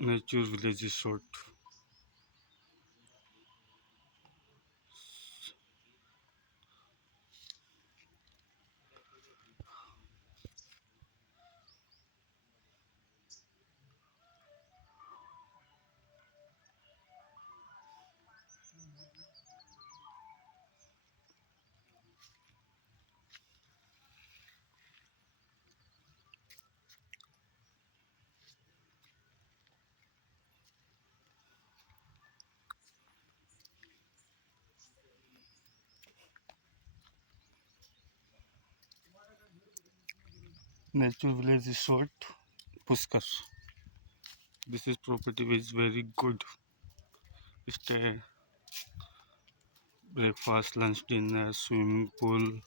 Nature Village Resort. Nature Village Resort, Puskar. This is property is very good. Stay, breakfast, lunch, dinner, swimming pool,